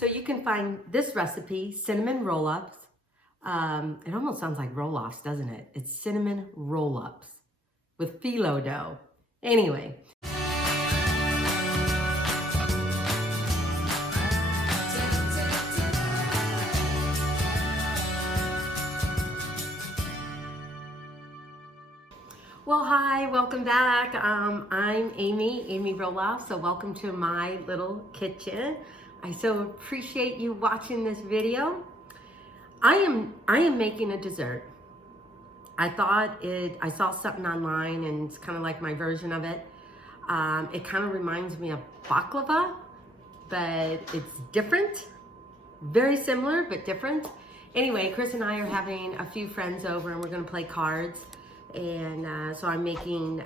So you can find this recipe, cinnamon roll-ups. It almost sounds like roll-offs, doesn't it? It's cinnamon roll-ups with phyllo dough. Anyway. Well, hi, welcome back. I'm Amy Roloff, so welcome to my little kitchen. I so appreciate you watching this video. I am making a dessert. I saw something online and it's kind of like my version of it. It kind of reminds me of baklava, but it's different. Very similar, but different. Anyway, Chris and I are having a few friends over and we're gonna play cards. And so I'm making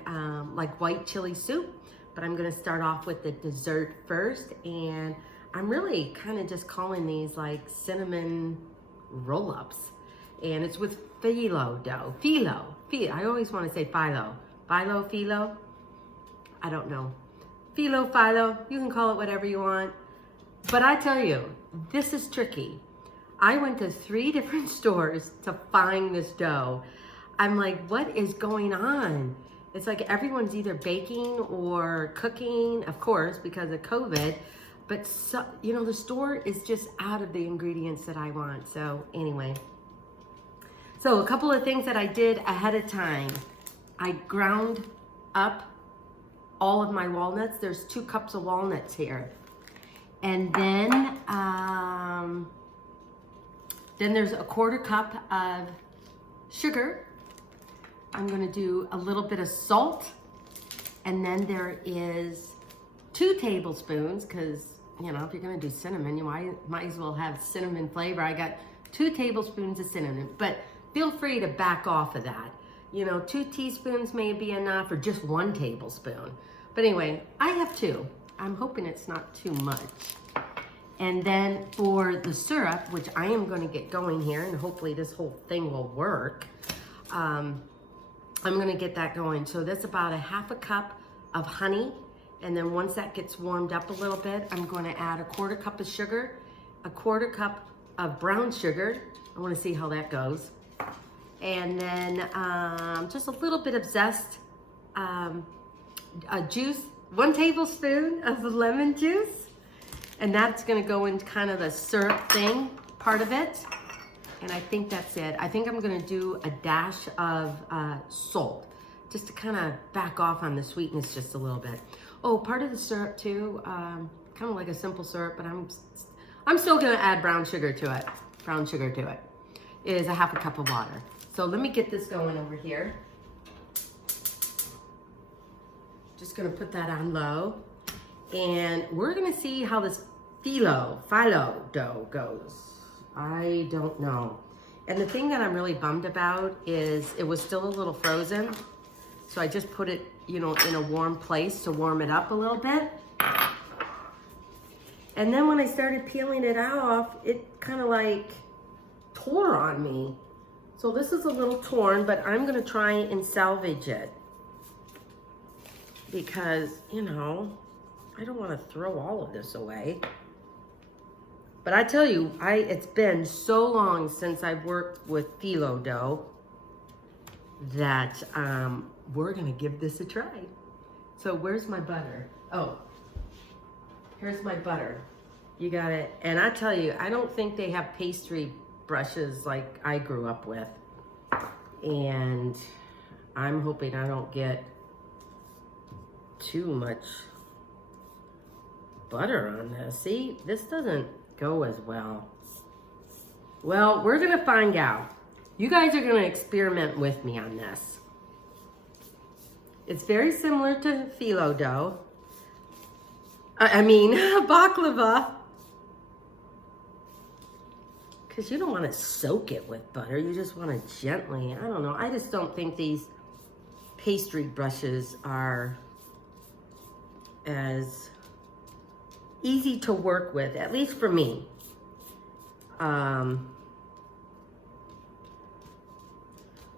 like white chili soup, but I'm gonna start off with the dessert first. And I'm really kind of just calling these like cinnamon roll-ups. And it's with phyllo dough. Phyllo. I always want to say phyllo. Phyllo. I don't know. Phyllo. You can call it whatever you want. But I tell you, this is tricky. I went to 3 different stores to find this dough. I'm like, what is going on? It's like everyone's either baking or cooking, of course, because of COVID. But so, you know, the store is just out of the ingredients that I want. So anyway, so a couple of things that I did ahead of time. I ground up all of my walnuts. There's 2 cups of walnuts here. And then there's a 1/4 cup of sugar. I'm gonna do a little bit of salt. And then there is 2 tablespoons, because you know, if you're gonna do cinnamon, you might as well have cinnamon flavor. I got 2 tablespoons of cinnamon, but feel free to back off of that. You know, 2 teaspoons may be enough, or just 1 tablespoon. But anyway, I have 2. I'm hoping it's not too much. And then for the syrup, which I am gonna get going here, and hopefully this whole thing will work, I'm gonna get that going. So that's about a 1/2 cup of honey. And then once that gets warmed up a little bit, I'm going to add a 1/4 cup of sugar, a 1/4 cup of brown sugar. I want to see how that goes. And then just a little bit of zest, a juice, 1 tablespoon of lemon juice. And that's going to go into kind of the syrup thing, part of it. And I think that's it. I think I'm going to do a dash of salt, just to kind of back off on the sweetness just a little bit. Oh, part of the syrup too, kind of like a simple syrup, but I'm still gonna add brown sugar to it. Brown sugar to it is a 1/2 cup of water. So let me get this going over here. Just gonna put that on low. And we're gonna see how this phyllo dough goes. I don't know. And the thing that I'm really bummed about is it was still a little frozen. So I just put it, you know, in a warm place to warm it up a little bit. And then when I started peeling it off, it kind of like tore on me. So this is a little torn, but I'm gonna try and salvage it. Because, you know, I don't wanna throw all of this away. But I tell you, it's been so long since I've worked with phyllo dough that we're gonna give this a try. So where's my butter? Oh, here's my butter. You got it. And I tell you, I don't think they have pastry brushes like I grew up with. And I'm hoping I don't get too much butter on this. See, this doesn't go as well. Well, we're gonna find out. You guys are gonna experiment with me on this. It's very similar to phyllo dough. Baklava. Because you don't want to soak it with butter. You just want to gently, I don't know. I just don't think these pastry brushes are as easy to work with, at least for me.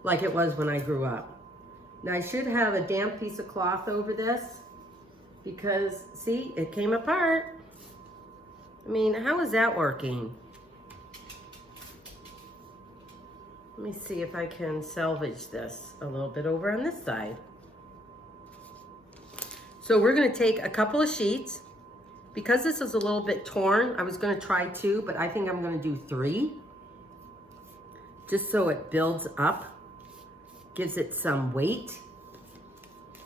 Like it was when I grew up. Now I should have a damp piece of cloth over this because see, it came apart. I mean, how is that working? Let me see if I can salvage this a little bit over on this side. So we're gonna take a couple of sheets. Because this is a little bit torn, I was gonna try 2, but I think I'm gonna do 3. Just so it builds up, gives it some weight.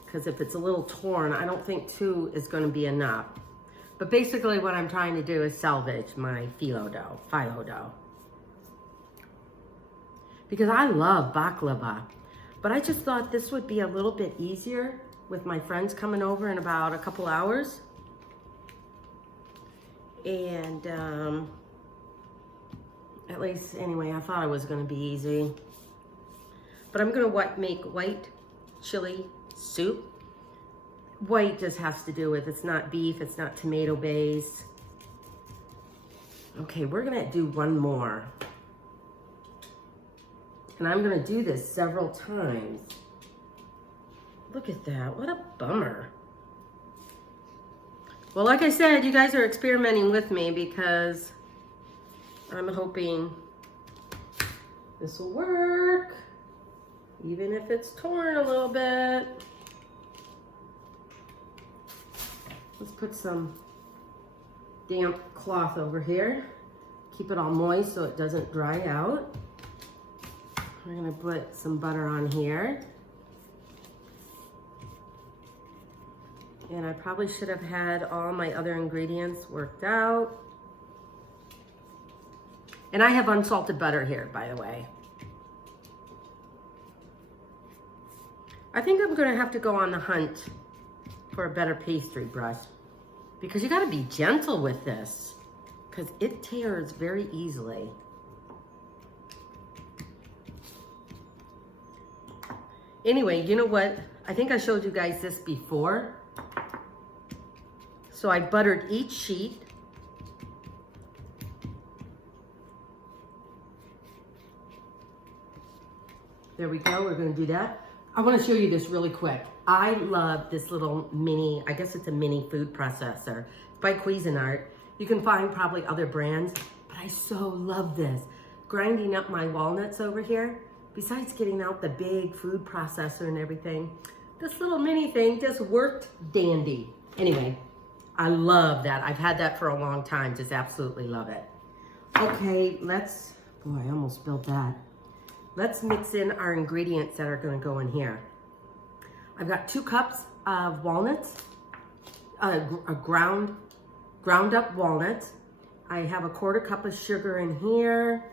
Because if it's a little torn, I don't think 2 is gonna be enough. But basically what I'm trying to do is salvage my phyllo dough. Because I love baklava, but I just thought this would be a little bit easier with my friends coming over in about a couple hours. And at least, anyway, I thought it was gonna be easy. But I'm gonna make white chili soup. White just has to do with, it's not beef, it's not tomato based. Okay, we're gonna do one more. And I'm gonna do this several times. Look at that, what a bummer. Well, like I said, you guys are experimenting with me because I'm hoping this will work, even if it's torn a little bit. Let's put some damp cloth over here. Keep it all moist so it doesn't dry out. We're gonna put some butter on here. And I probably should have had all my other ingredients worked out. And I have unsalted butter here, by the way. I think I'm gonna have to go on the hunt for a better pastry brush because you gotta be gentle with this because it tears very easily. Anyway, you know what? I think I showed you guys this before. So I buttered each sheet. There we go, we're gonna do that. I wanna show you this really quick. I love this little mini, I guess it's a mini food processor. It's by Cuisinart. You can find probably other brands, but I so love this. Grinding up my walnuts over here, besides getting out the big food processor and everything, this little mini thing just worked dandy. Anyway, I love that. I've had that for a long time, just absolutely love it. Okay, boy, I almost spilled that. Let's mix in our ingredients that are gonna go in here. I've got 2 cups of walnuts, ground up walnuts. I have a 1/4 cup of sugar in here.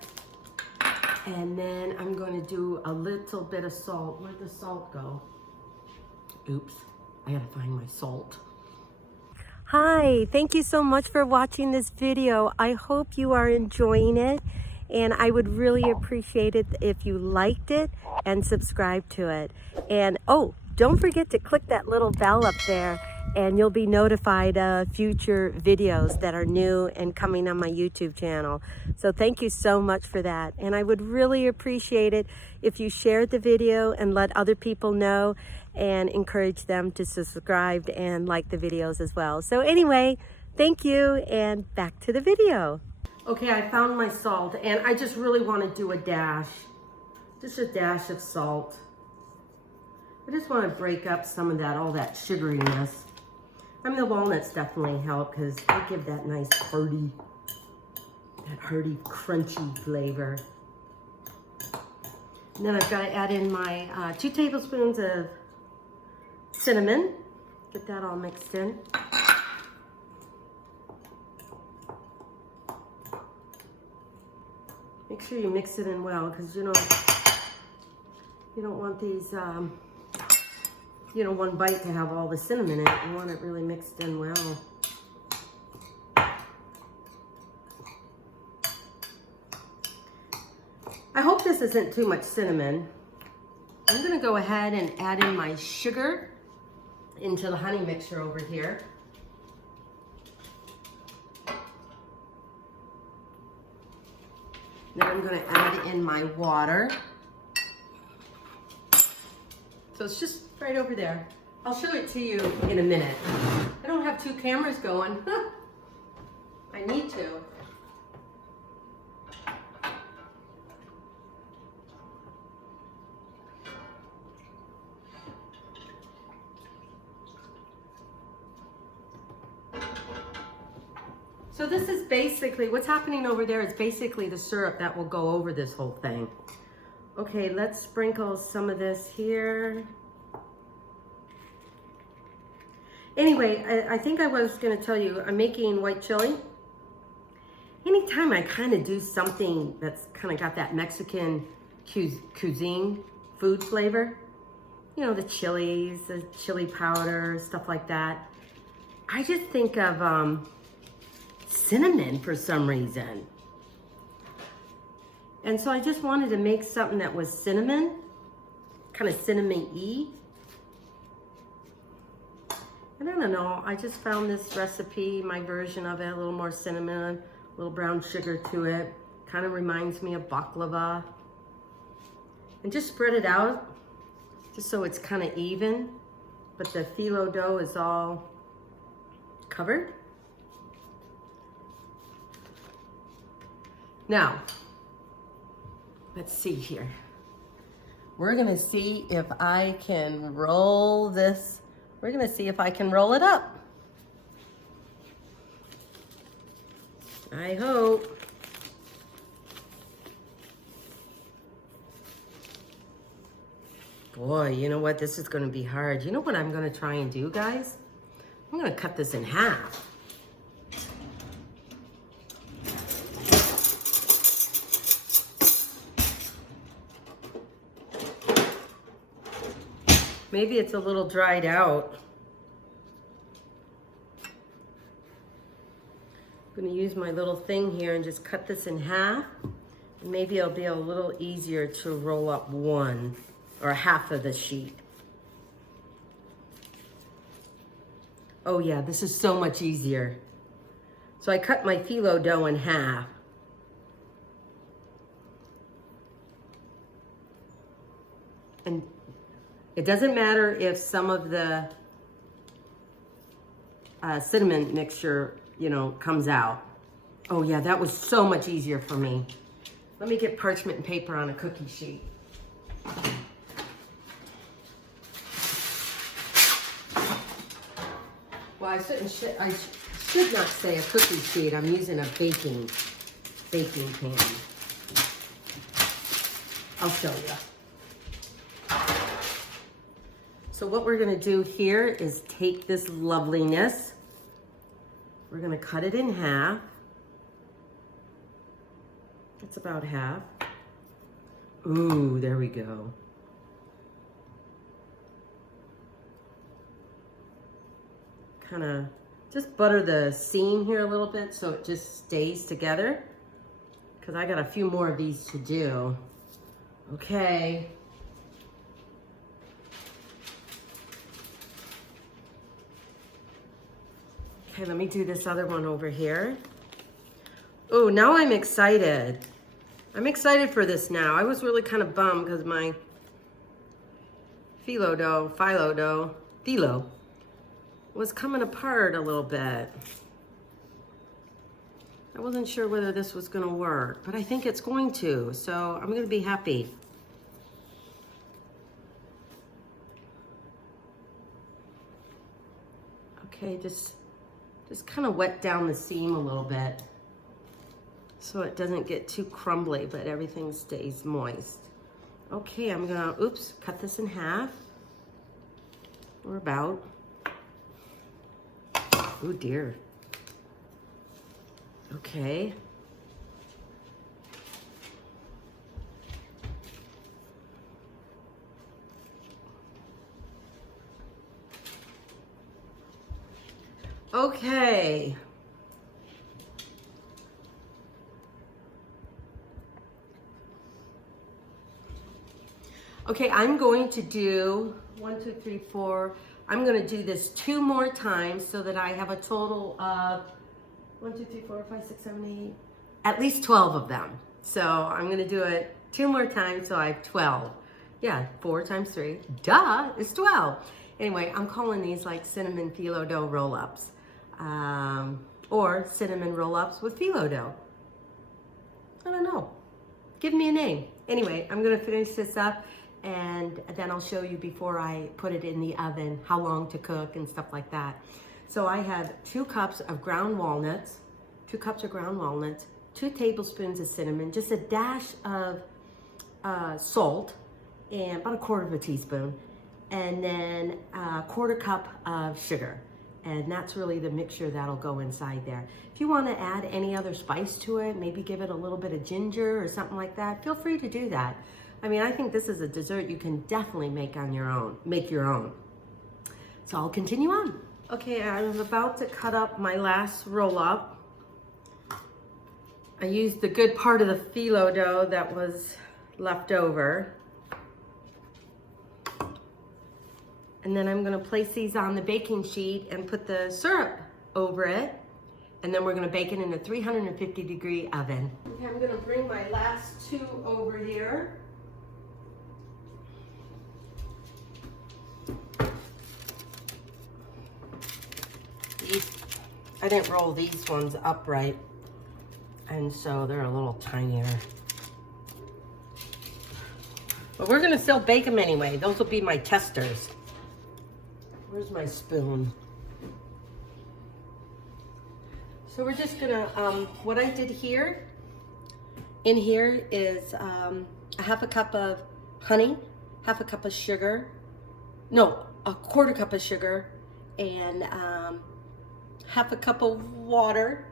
And then I'm going to do a little bit of salt. Where'd the salt go? Oops, I gotta find my salt. Hi, thank you so much for watching this video. I hope you are enjoying it. And I would really appreciate it if you liked it and subscribed to it. And oh, don't forget to click that little bell up there and you'll be notified of future videos that are new and coming on my YouTube channel. So thank you so much for that. And I would really appreciate it if you shared the video and let other people know and encourage them to subscribe and like the videos as well. So anyway, thank you and back to the video. Okay, I found my salt and I just really want to do a dash, just a dash of salt. I just want to break up some of that, all that sugariness. I mean, the walnuts definitely help because they give that nice hearty, crunchy flavor. And then I've got to add in my 2 tablespoons of cinnamon. Get that all mixed in. Make sure you mix it in well because you don't want these, one bite to have all the cinnamon in it. You want it really mixed in well. I hope this isn't too much cinnamon. I'm gonna go ahead and add in my sugar into the honey mixture over here. Then I'm gonna add in my water. So it's just right over there. I'll show it to you in a minute. I don't have 2 cameras going. I I need to. So this is basically, what's happening over there is basically the syrup that will go over this whole thing. Okay, let's sprinkle some of this here. Anyway, I think I was gonna tell you, I'm making white chili. Anytime I kind of do something that's kind of got that Mexican cuisine food flavor, you know, the chilies, the chili powder, stuff like that, I just think of cinnamon for some reason. And so I just wanted to make something that was cinnamon, kind of cinnamon-y. And I don't know, I just found this recipe, my version of it, a little more cinnamon, a little brown sugar to it. Kind of reminds me of baklava. And just spread it out, just so it's kind of even, but the phyllo dough is all covered. Now, let's see here. We're gonna see if I can roll this. We're gonna see if I can roll it up. I hope. Boy, you know what? This is gonna be hard. You know what I'm gonna try and do, guys? I'm gonna cut this in half. Maybe it's a little dried out. I'm gonna use my little thing here and just cut this in half. And maybe it'll be a little easier to roll up one or half of the sheet. Oh yeah, this is so much easier. So I cut my phyllo dough in half. And it doesn't matter if some of the cinnamon mixture, you know, comes out. Oh yeah, that was so much easier for me. Let me get parchment and paper on a cookie sheet. Well, I should not say a cookie sheet. I'm using a baking pan. I'll show you. So what we're gonna do here is take this loveliness, we're gonna cut it in half. That's about half. Ooh, there we go. Kind of just butter the seam here a little bit so it just stays together, because I got a few more of these to do. Okay. Okay, let me do this other one over here. Oh, now I'm excited. I'm excited for this now. I was really kind of bummed because my phyllo was coming apart a little bit. I wasn't sure whether this was gonna work, but I think it's going to, so I'm gonna be happy. Okay, just kind of wet down the seam a little bit so it doesn't get too crumbly, but everything stays moist. Okay, I'm gonna, oops, cut this in half, or about. Oh dear. Okay. Okay. Okay, I'm going to do 1, 2, 3, 4. I'm going to do this 2 more times so that I have a total of 1, 2, 3, 4, 5, 6, 7, 8, at least 12 of them. So I'm going to do it 2 more times, so I have 12. Yeah, 4 times 3, duh, is 12. Anyway, I'm calling these like cinnamon phyllo dough roll-ups. or cinnamon roll-ups with phyllo dough. I don't know. Give me a name. Anyway, I'm gonna finish this up and then I'll show you before I put it in the oven how long to cook and stuff like that. So I have 2 cups of ground walnuts, 2 tablespoons of cinnamon, just a dash of salt, and about 1/4 teaspoon, and then a 1/4 cup of sugar. And that's really the mixture that'll go inside there. If you want to add any other spice to it, maybe give it a little bit of ginger or something like that, feel free to do that. I mean, I think this is a dessert you can definitely make on your own, make your own. So I'll continue on. Okay, I'm about to cut up my last roll up. I used the good part of the phyllo dough that was left over. And then I'm gonna place these on the baking sheet and put the syrup over it. And then we're gonna bake it in a 350-degree oven. Okay, I'm gonna bring my last 2 over here. I didn't roll these ones upright, and so they're a little tinier. But we're gonna still bake them anyway. Those will be my testers. Where's my spoon? So we're just gonna, what I did here, in here is a 1/2 cup of honey, 1/2 cup of sugar, no, a 1/4 cup of sugar, and 1/2 cup of water,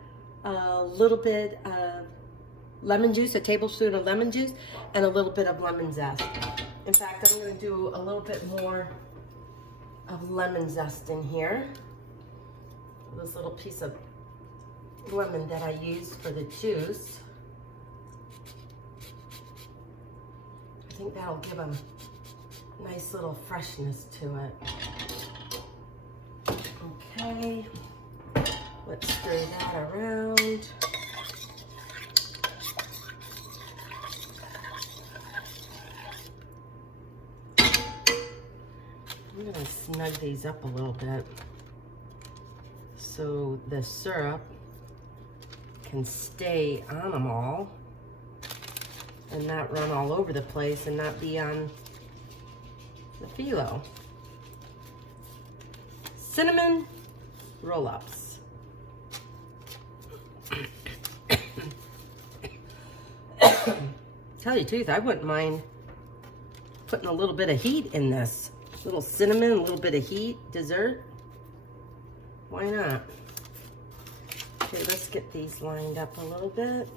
a little bit of lemon juice, a tablespoon of lemon juice, and a little bit of lemon zest. In fact, I'm gonna do a little bit more of lemon zest in here. This little piece of lemon that I used for the juice. I think that'll give a nice little freshness to it. Okay, let's stir that around. I'm gonna snug these up a little bit so the syrup can stay on them all and not run all over the place and not be on the phyllo. Cinnamon roll-ups. Tell you the truth, I wouldn't mind putting a little bit of heat in this. A little cinnamon, a little bit of heat, dessert. Why not? Okay, let's get these lined up a little bit.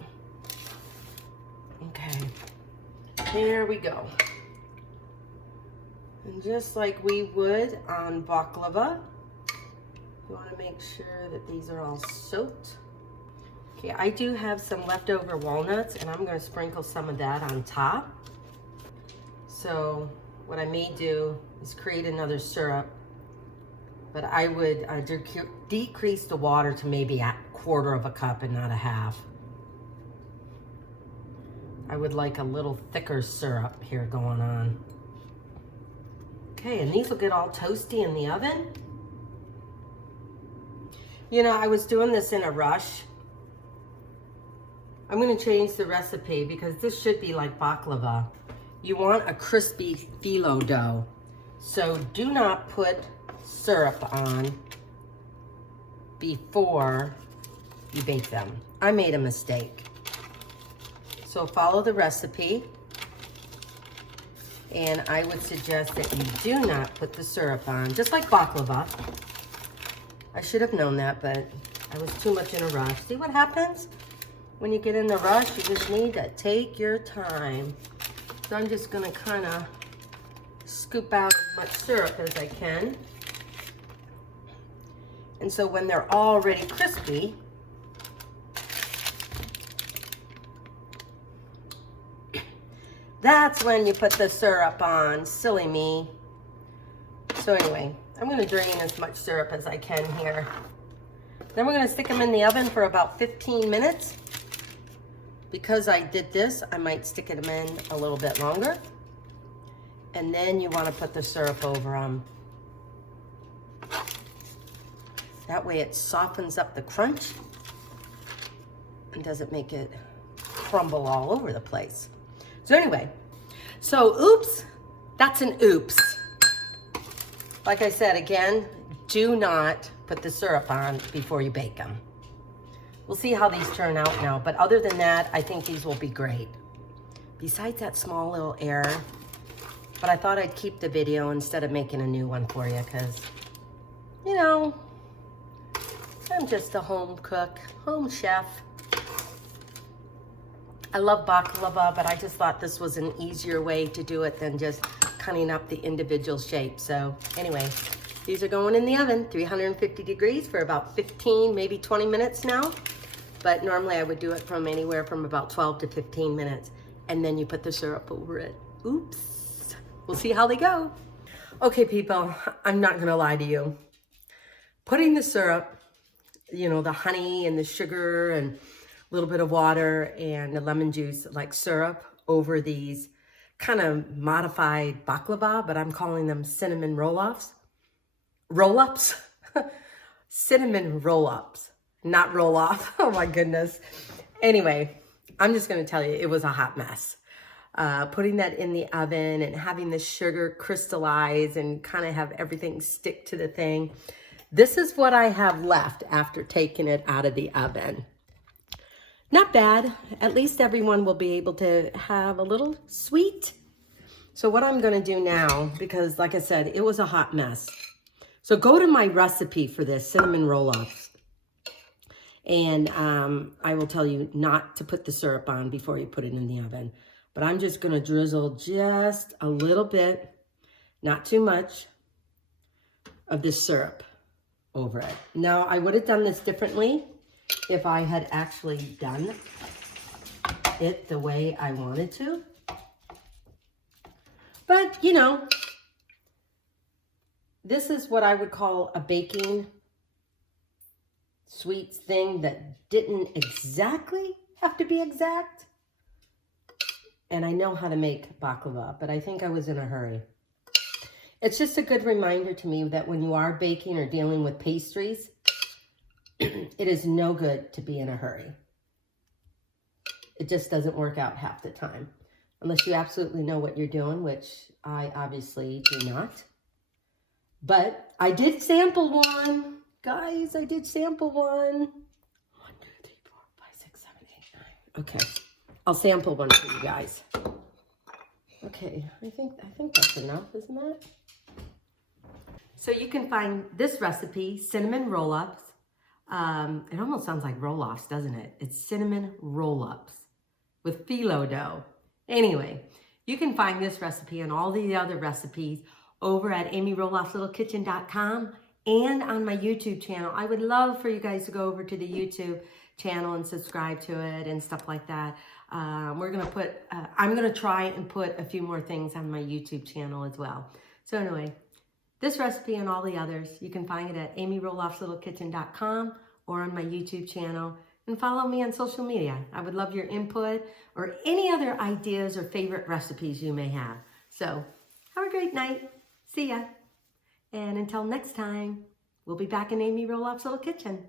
Okay, here we go. And just like we would on baklava, you want to make sure that these are all soaked. Okay, I do have some leftover walnuts, and I'm going to sprinkle some of that on top. So what I may do is create another syrup, but I would decrease the water to maybe a 1/4 cup and not a 1/2. I would like a little thicker syrup here going on. Okay, and these will get all toasty in the oven. You know, I was doing this in a rush. I'm gonna change the recipe because this should be like baklava. You want a crispy phyllo dough. So do not put syrup on before you bake them. I made a mistake. So follow the recipe. And I would suggest that you do not put the syrup on, just like baklava. I should have known that, but I was too much in a rush. See what happens? When you get in the rush, you just need to take your time. So I'm just gonna kind of scoop out as much syrup as I can. And so when they're already crispy, that's when you put the syrup on. Silly me. So anyway, I'm gonna drain as much syrup as I can here. Then we're gonna stick them in the oven for about 15 minutes. Because I did this, I might stick them in a little bit longer. And then you wanna put the syrup over them. That way it softens up the crunch and doesn't make it crumble all over the place. So anyway, so oops, that's an oops. Like I said, again, do not put the syrup on before you bake them. We'll see how these turn out now, but other than that, I think these will be great. Besides that small little error, but I thought I'd keep the video instead of making a new one for you because, you know, I'm just a home cook, home chef. I love baklava, but I just thought this was an easier way to do it than just cutting up the individual shapes. So anyway, these are going in the oven, 350 degrees for about 15, maybe 20 minutes now. But normally I would do it from anywhere from about 12 to 15 minutes. And then you put the syrup over it. Oops. We'll see how they go. Okay, people, I'm not gonna lie to you. Putting the syrup, you know, the honey and the sugar and a little bit of water and the lemon juice, like syrup, over these kind of modified baklava, but I'm calling them cinnamon roll-offs. Roll-ups? Cinnamon roll-ups, not roll-off. Oh my goodness. Anyway, I'm just gonna tell you, it was a hot mess. Putting that in the oven and having the sugar crystallize and kind of have everything stick to the thing. This is what I have left after taking it out of the oven. Not bad. At least everyone will be able to have a little sweet. So what I'm going to do now, because like I said, it was a hot mess. So go to my recipe for this, cinnamon roll-offs. And I will tell you not to put the syrup on before you put it in the oven. But I'm just going to drizzle just a little bit, not too much, of this syrup over it. Now, I would have done this differently if I had actually done it the way I wanted to. But, you know, this is what I would call a baking sweets thing that didn't exactly have to be exact. And I know how to make baklava, but I think I was in a hurry. It's just a good reminder to me that when you are baking or dealing with pastries, it is no good to be in a hurry. It just doesn't work out half the time. Unless you absolutely know what you're doing, which I obviously do not. But I did sample one. Guys, I did sample one. 1, 2, 3, 4, 5, 6, 7, 8, 9. Okay. I'll sample one for you guys. Okay, I think that's enough, isn't it? So you can find this recipe, cinnamon roll-ups. It almost sounds like roll-offs, doesn't it? It's cinnamon roll-ups with phyllo dough. Anyway, you can find this recipe and all the other recipes over at amyroloffslittlekitchen.com and on my YouTube channel. I would love for you guys to go over to the YouTube channel and subscribe to it and stuff like that. I'm gonna try and put a few more things on my YouTube channel as well. So anyway, this recipe and all the others, you can find it at amyroloffslittlekitchen.com or on my YouTube channel, and follow me on social media. I would love your input or any other ideas or favorite recipes you may have. So have a great night. See ya. And until next time, we'll be back in Amy Roloff's Little Kitchen.